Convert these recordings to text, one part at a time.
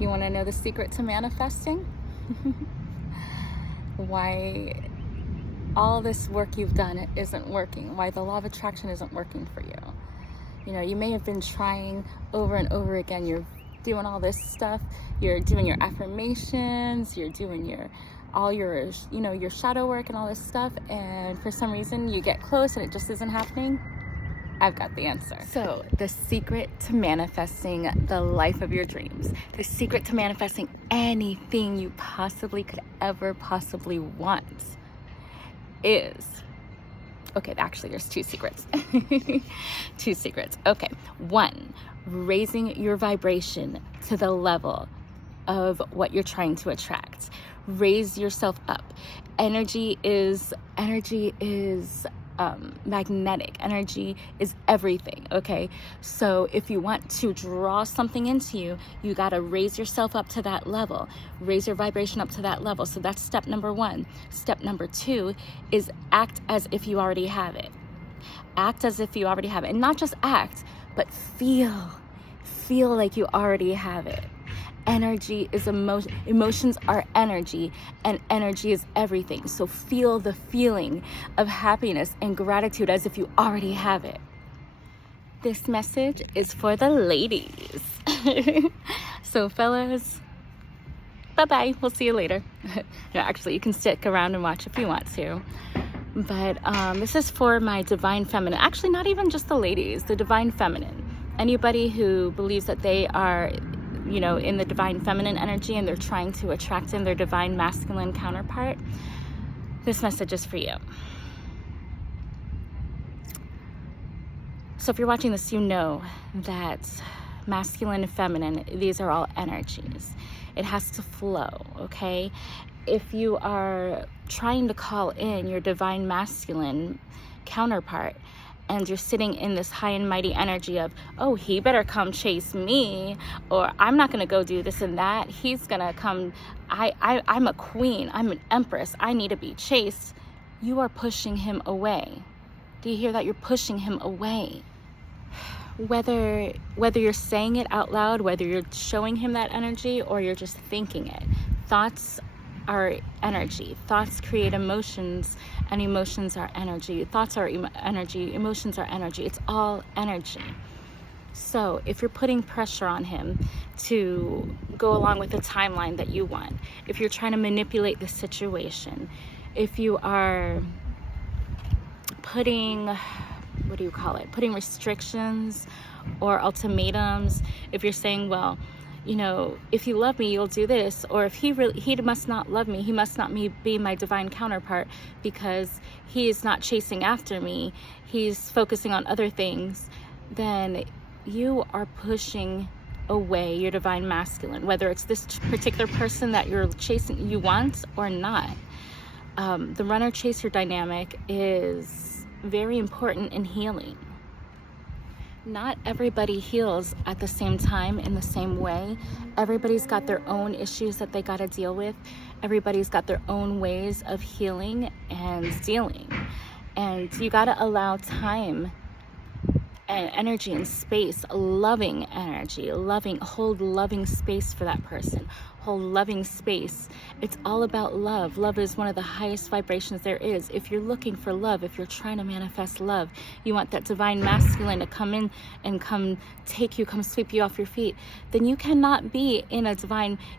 You want to know the secret to manifesting? Why all this work you've done isn't working, why the law of attraction isn't working for you. You know, you may have been trying over and over again. You're doing all this stuff. You're doing your affirmations. You're doing your shadow work and all this stuff. And for some reason you get close and it just isn't happening. I've got the answer. So the secret to manifesting the life of your dreams, the secret to manifesting anything you possibly could ever possibly want is, okay, actually there's two secrets. Two secrets. Okay. One, raising your vibration to the level of what you're trying to attract. Raise yourself up. Energy is magnetic. Energy is everything. Okay, so if you want to draw something into you, you got to raise yourself up to that level, raise your vibration up to that level. So that's step number one. Step number two is act as if you already have it. Act as if you already have it, and not just act, but feel like you already have it. Energy is emotion. Emotions are energy, and energy is everything. So feel the feeling of happiness and gratitude as if you already have it. This message is for the ladies. So fellas, bye-bye. We'll see you later. No, actually, you can stick around and watch if you want to. But this is for my divine feminine. Actually, not even just the ladies, the divine feminine. Anybody who believes that they are, you know, in the divine feminine energy and they're trying to attract in their divine masculine counterpart, this message is for you. So if you're watching this, you know that masculine and feminine, these are all energies. It has to flow, okay? If you are trying to call in your divine masculine counterpart, and you're sitting in this high and mighty energy of, oh, he better come chase me, or I'm not gonna go do this and that, he's gonna come, I'm a queen, I'm an empress, I need to be chased, you are pushing him away. Do you hear that? You're pushing him away. Whether you're saying it out loud, whether you're showing him that energy, or you're just thinking it, thoughts are energy. Thoughts create emotions, and emotions are energy. Thoughts are energy, emotions are energy. It's all energy. So if you're putting pressure on him to go along with the timeline that you want, if you're trying to manipulate the situation, if you are putting, putting restrictions or ultimatums, if you're saying, well, you know, if you love me, you'll do this, or if he must not love me, he must not be my divine counterpart because he is not chasing after me, he's focusing on other things, then you are pushing away your divine masculine, whether it's this particular person that you're chasing, you want or not. The runner chaser dynamic is very important in healing. Not everybody heals at the same time in the same way. Everybody's got their own issues that they got to deal with. Everybody's got their own ways of healing and dealing. And you got to allow time and energy and space, loving energy, hold loving space for that person. Hold loving space. It's all about love. Love is one of the highest vibrations there is. If you're looking for love, if you're trying to manifest love, you want that divine masculine to come in and come sweep you off your feet, then you cannot be in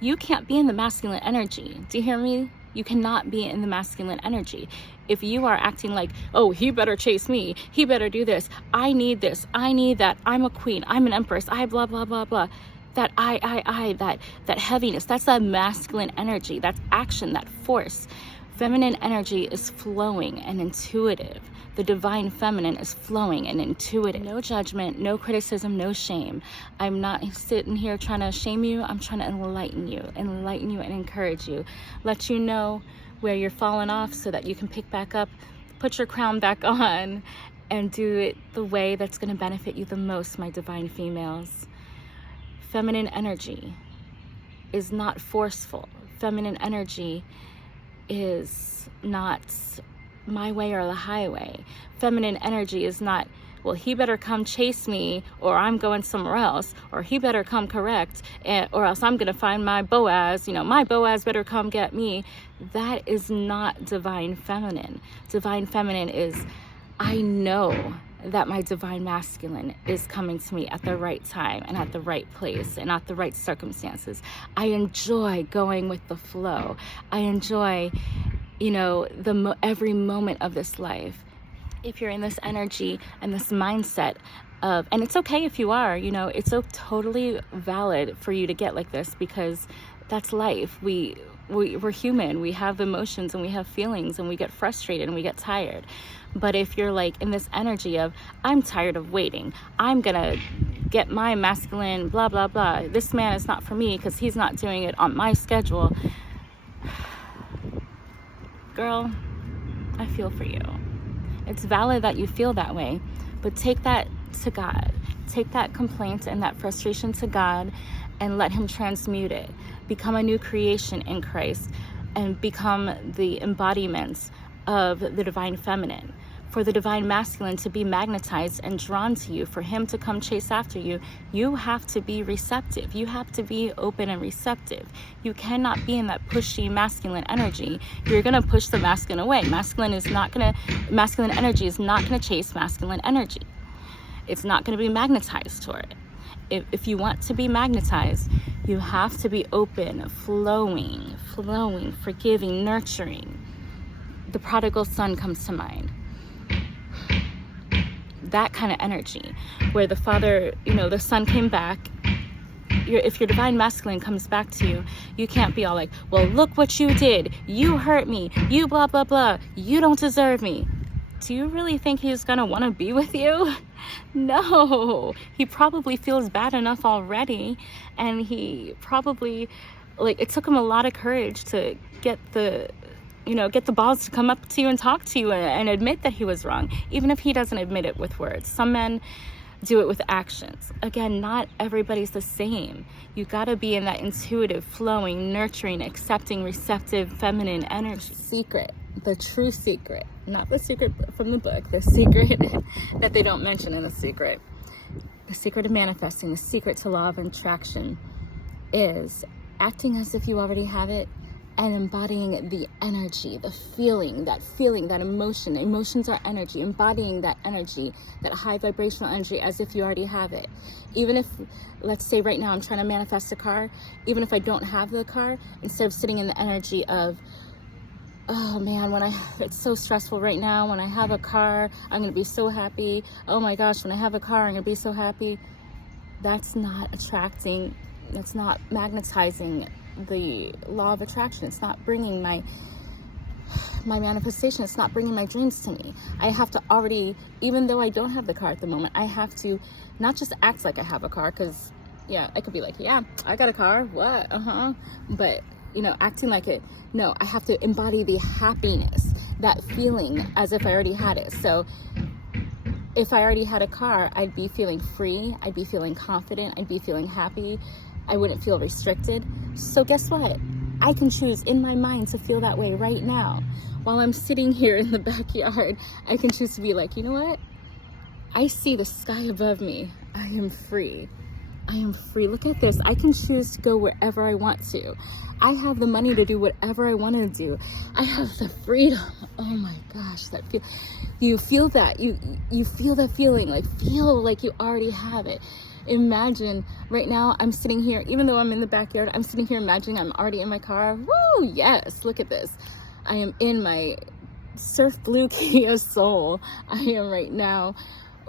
you can't be in the masculine energy. Do you hear me? You cannot be in the masculine energy. If you are acting like, oh, he better chase me, he better do this, I need this, I need that, I'm a queen, I'm an empress, I blah, blah, blah, blah. That that heaviness, that's that masculine energy, that's action, that force. Feminine energy is flowing and intuitive. The divine feminine is flowing and intuitive. No judgment, no criticism, no shame. I'm not sitting here trying to shame you. I'm trying to enlighten you and encourage you. Let you know where you're falling off so that you can pick back up, put your crown back on, and do it the way that's going to benefit you the most, my divine females. Feminine energy is not forceful. Feminine energy is not my way or the highway. Feminine energy is not well, he better come chase me or I'm going somewhere else, or he better come correct, or else I'm going to find my Boaz, my Boaz better come get me. That is not divine feminine. Divine feminine is, I know that my divine masculine is coming to me at the right time and at the right place and at the right circumstances. I enjoy going with the flow. I enjoy, every moment of this life. If you're in this energy and this mindset of, and it's okay if you are, it's so totally valid for you to get like this, because that's life. We're human. We have emotions and we have feelings and we get frustrated and we get tired. But if you're like in this energy of, I'm tired of waiting, I'm gonna get my masculine, blah, blah, blah. This man is not for me because he's not doing it on my schedule. Girl, I feel for you. It's valid that you feel that way, but take that to God. Take that complaint and that frustration to God and let him transmute it. Become a new creation in Christ and become the embodiment of the divine feminine. For the divine masculine to be magnetized and drawn to you, for him to come chase after you, you have to be receptive. You have to be open and receptive. You cannot be in that pushy masculine energy. You're going to push the masculine away. Masculine energy is not going to chase masculine energy. It's not going to be magnetized toward it. If you want to be magnetized, you have to be open, flowing, forgiving, nurturing. The prodigal son comes to mind. That kind of energy where the father, the son came back. If your divine masculine comes back to you, you can't be all like, well, look what you did. You hurt me. You blah, blah, blah. You don't deserve me. Do you really think he's going to want to be with you? No. He probably feels bad enough already. And he probably, it took him a lot of courage to get the balls to come up to you and talk to you and admit that he was wrong, even if he doesn't admit it with words. Some men do it with actions. Again, not everybody's the same. You got to be in that intuitive, flowing, nurturing, accepting, receptive, feminine energy. Secret, the true secret, not the secret from the book, the secret that they don't mention in The Secret. The secret of manifesting, the secret to law of attraction is acting as if you already have it, and embodying the energy, the feeling, that emotion. Emotions are energy. Embodying that energy, that high vibrational energy, as if you already have it. Even if, let's say right now I'm trying to manifest a car, even if I don't have the car, instead of sitting in the energy of, oh man, it's so stressful right now. When I have a car, I'm going to be so happy. Oh my gosh, when I have a car, I'm going to be so happy. That's not attracting, that's not magnetizing the law of attraction. It's not bringing my manifestation. It's not bringing my dreams to me. I have to already, even though I don't have the car at the moment, I have to not just act like I have a car, because I could be like, yeah, I got a car, what, but acting like it, no, I have to embody the happiness, that feeling as if I already had it. So if I already had a car, I'd be feeling free, I'd be feeling confident, I'd be feeling happy, I wouldn't feel restricted. So guess what? I can choose in my mind to feel that way right now. While I'm sitting here in the backyard, I can choose to be like, you know what? I see the sky above me. I am free. I am free. Look at this. I can choose to go wherever I want to. I have the money to do whatever I want to do. I have the freedom. Oh my gosh, you feel that. You feel the feeling, feel like you already have it. Imagine right now I'm sitting here, even though I'm in the backyard, I'm sitting here imagining I'm already in my car. Woo, yes, look at this. I am in my surf blue Kia Soul. I am right now.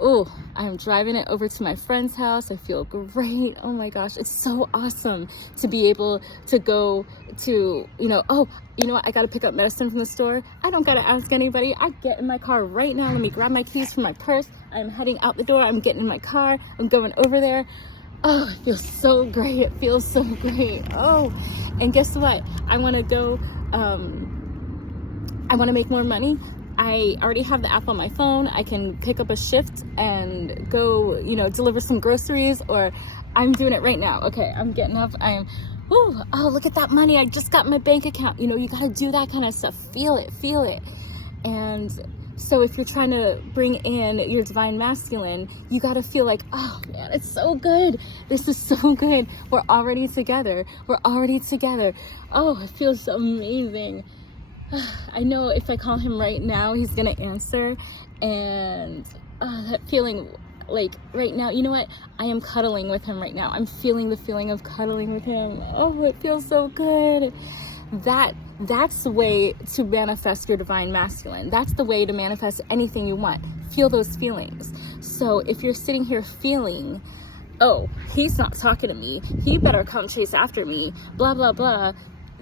Oh, I'm driving it over to my friend's house. I feel great. Oh my gosh, it's so awesome to be able to go to, oh, you know what? I got to pick up medicine from the store. I don't got to ask anybody. I get in my car right now. Let me grab my keys from my purse. I'm heading out the door. I'm getting in my car. I'm going over there. Oh, it feels so great. It feels so great. Oh, and guess what? I want to go, I want to make more money. I already have the app on my phone. I can pick up a shift and go, deliver some groceries, or I'm doing it right now. Okay, I'm getting up. Oh, look at that money I just got in my bank account. You got to do that kind of stuff. Feel it. And So if you're trying to bring in your divine masculine, you got to feel like, oh man, it's so good. This is so good. We're already together. We're already together. Oh, it feels amazing. I know if I call him right now, he's going to answer. And that feeling, like right now, you know what? I am cuddling with him right now. I'm feeling the feeling of cuddling with him. Oh, it feels so good. That's the way to manifest your divine masculine. That's the way to manifest anything you want. Feel those feelings. So if you're sitting here feeling, oh, he's not talking to me, he better come chase after me, blah, blah, blah,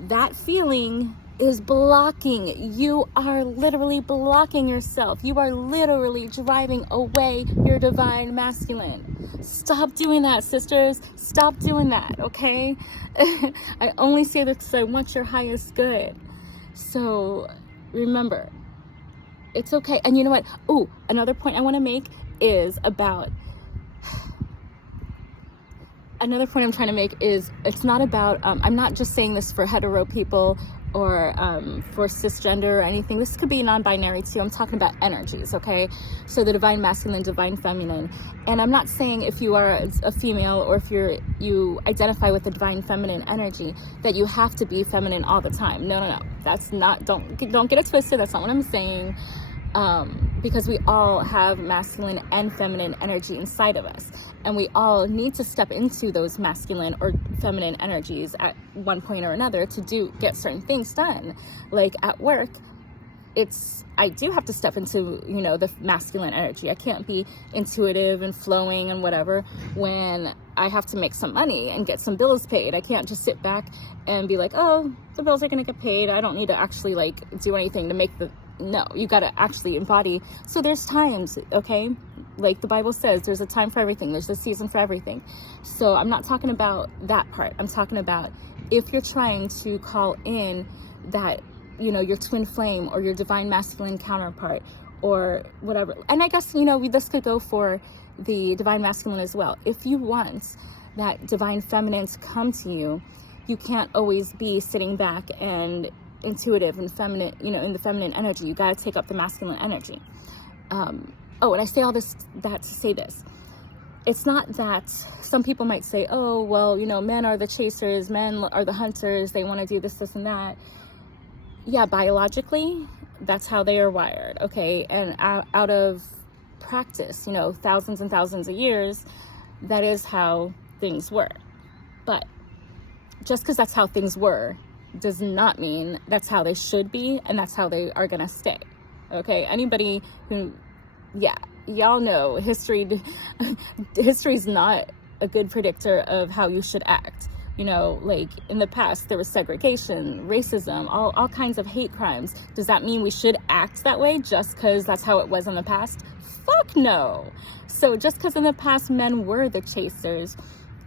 that feeling is blocking. You are literally blocking yourself. You are literally driving away your divine masculine. Stop doing that, sisters. Stop doing that, okay? I only say this because I want your highest good. So remember, it's okay. And you know what? Oh, another point I want to make is about, another point I'm trying to make is it's not about, I'm not just saying this for hetero people or for cisgender or anything. This could be non-binary too. I'm talking about energies, okay? So the divine masculine, divine feminine. And I'm not saying if you are a female or if you identify with the divine feminine energy that you have to be feminine all the time. No. That's not, don't get it twisted. That's not what I'm saying. Because we all have masculine and feminine energy inside of us, and we all need to step into those masculine or feminine energies at one point or another to get certain things done. Like at work, I do have to step into, the masculine energy. I can't be intuitive and flowing and whatever when I have to make some money and get some bills paid. I can't just sit back and be like, oh, the bills are going to get paid. I don't need to actually do anything to make no, you got to actually embody. So there's times, okay? Like the Bible says, there's a time for everything. There's a season for everything. So I'm not talking about that part. I'm talking about if you're trying to call in that, your twin flame or your divine masculine counterpart or whatever. And I guess, this could go for the divine masculine as well. If you want that divine feminine to come to you, you can't always be sitting back and intuitive and feminine, in the feminine energy. You got to take up the masculine energy. And I say all this, that to say this. It's not that some people might say, oh, well, men are the chasers, men are the hunters, they want to do this, this, and that. Yeah, biologically, that's how they are wired, okay? And out of practice, thousands and thousands of years, that is how things were. But just because that's how things were does not mean that's how they should be and that's how they are gonna stay, okay? Anybody who, y'all know history's not a good predictor of how you should act. Like in the past there was segregation, racism, all kinds of hate crimes. Does that mean we should act that way just because that's how it was in the past? Fuck no. So just because in the past men were the chasers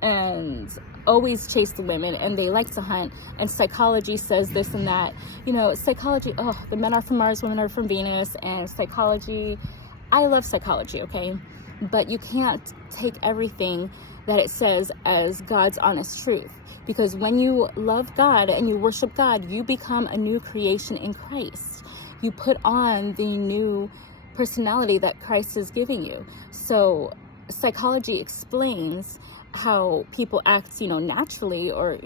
and always chase the women and they like to hunt and psychology says this and that, psychology, the men are from Mars, women are from Venus, and psychology, I love psychology, okay? But you can't take everything that it says as God's honest truth, because when you love God and you worship God, you become a new creation in Christ. You put on the new personality that Christ is giving you. So psychology explains how people act, naturally or,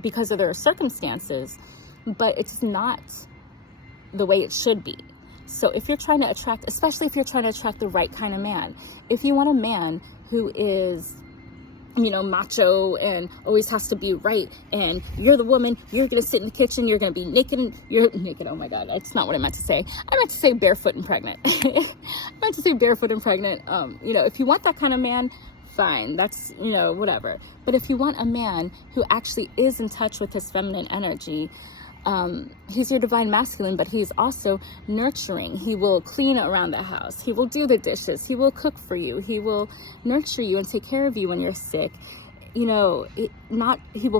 because of their circumstances, but it's not the way it should be. So if you're trying to attract, especially if you're trying to attract the right kind of man, if you want a man who is, macho and always has to be right, and you're the woman, you're going to sit in the kitchen, you're going to be naked, and you're naked, oh my God, that's not what I meant to say. I meant to say barefoot and pregnant. If you want that kind of man, fine, that's, whatever. But if you want a man who actually is in touch with his feminine energy, he's your divine masculine, but he's also nurturing. He will clean around the house. He will do the dishes. He will cook for you. He will nurture you and take care of you when you're sick. He will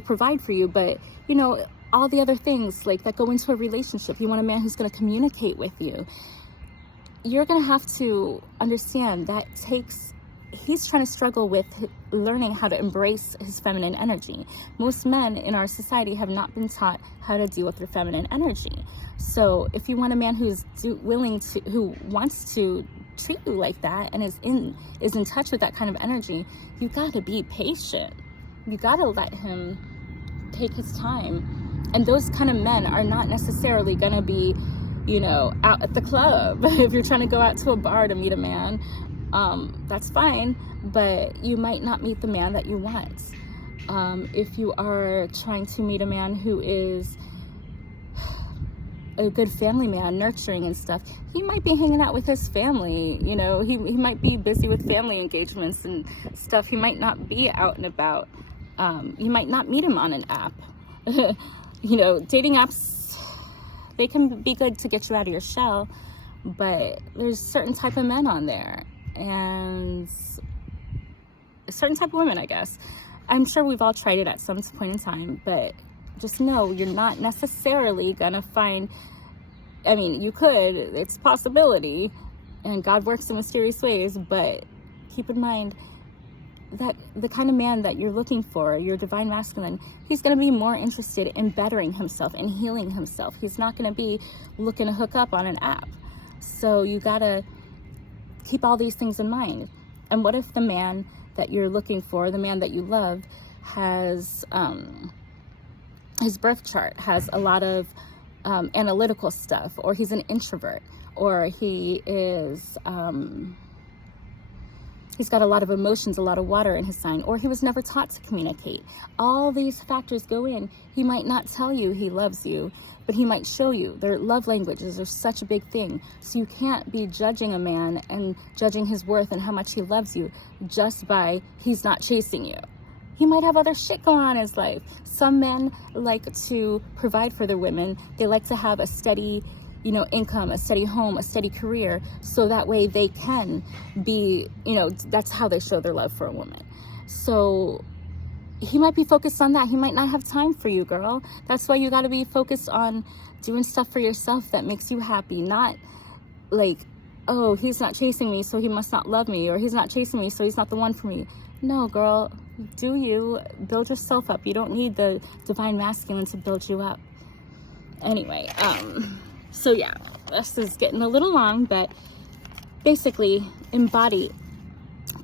provide for you, but, all the other things that go into a relationship. You want a man who's going to communicate with you. You're going to have to understand that takes he's trying to struggle with learning how to embrace his feminine energy. Most men in our society have not been taught how to deal with their feminine energy. So if you want a man who wants to treat you like that and is in touch with that kind of energy, you got to be patient. You got to let him take his time. And those kind of men are not necessarily going to be, out at the club. If you're trying to go out to a bar to meet a man, that's fine, but you might not meet the man that you want. If you are trying to meet a man who is a good family man, nurturing and stuff, he might be hanging out with his family. He might be busy with family engagements and stuff. He might not be out and about. You might not meet him on an app. Dating apps, they can be good to get you out of your shell, but there's certain type of men on there and a certain type of women, I guess. I'm sure we've all tried it at some point in time, but just know you're not necessarily gonna find, you could, it's a possibility, and God works in mysterious ways, but keep in mind that the kind of man that you're looking for, your divine masculine, he's going to be more interested in bettering himself and healing himself. He's not going to be looking to hook up on an app. So you got to keep all these things in mind. And what if the man that you're looking for, the man that you love, has his birth chart has a lot of analytical stuff, or he's an introvert, or he is he's got a lot of emotions, a lot of water in his sign, or he was never taught to communicate. All these factors go in. He might not tell you he loves you, but he might show you. Their love languages are such a big thing. So you can't be judging a man and judging his worth and how much he loves you just by he's not chasing you. He might have other shit going on in his life. Some men like to provide for their women. They like to have a steady income, a steady home, a steady career, so that way they can be, that's how they show their love for a woman. So he might be focused on that. He might not have time for you, girl. That's why you got to be focused on doing stuff for yourself that makes you happy, not like, oh, he's not chasing me, so he must not love me, or he's not chasing me, so he's not the one for me. No, girl, do you build yourself up. You don't need the divine masculine to build you up. Anyway, so yeah, this is getting a little long, but basically embody.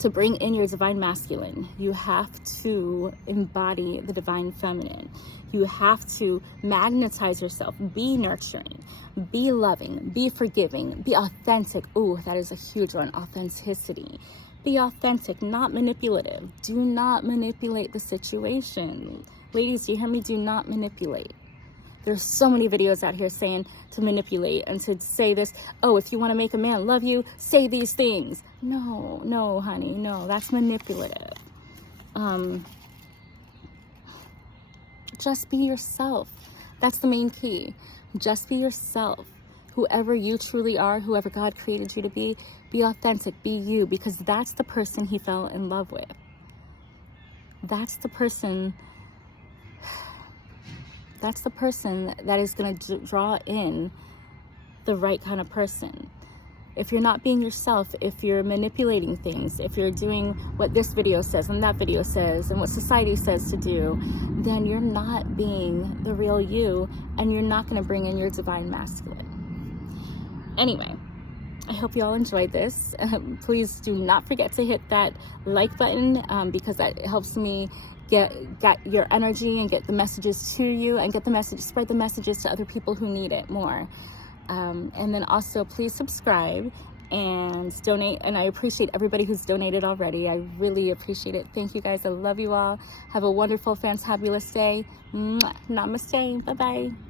To bring in your divine masculine, you have to embody the divine feminine. You have to magnetize yourself, be nurturing, be loving, be forgiving, be authentic. Ooh, that is a huge one, authenticity. Be authentic, not manipulative. Do not manipulate the situation. Ladies, you hear me? Do not manipulate. There's so many videos out here saying to manipulate and to say this, oh, if you want to make a man love you, say these things. No, honey, no, that's manipulative. Just be yourself. That's the main key. Just be yourself. Whoever you truly are, whoever God created you to be authentic, be you, because that's the person he fell in love with. That's the person that is going to draw in the right kind of person. If you're not being yourself, if you're manipulating things, if you're doing what this video says and that video says and what society says to do, then you're not being the real you, and you're not going to bring in your divine masculine. Anyway, I hope you all enjoyed this. Please do not forget to hit that like button because that helps me get your energy and get the messages to you, and spread the messages to other people who need it more. And then also please subscribe and donate. And I appreciate everybody who's donated already. I really appreciate it. Thank you guys. I love you all. Have a wonderful, fantabulous day. Mwah. Namaste. Bye-bye.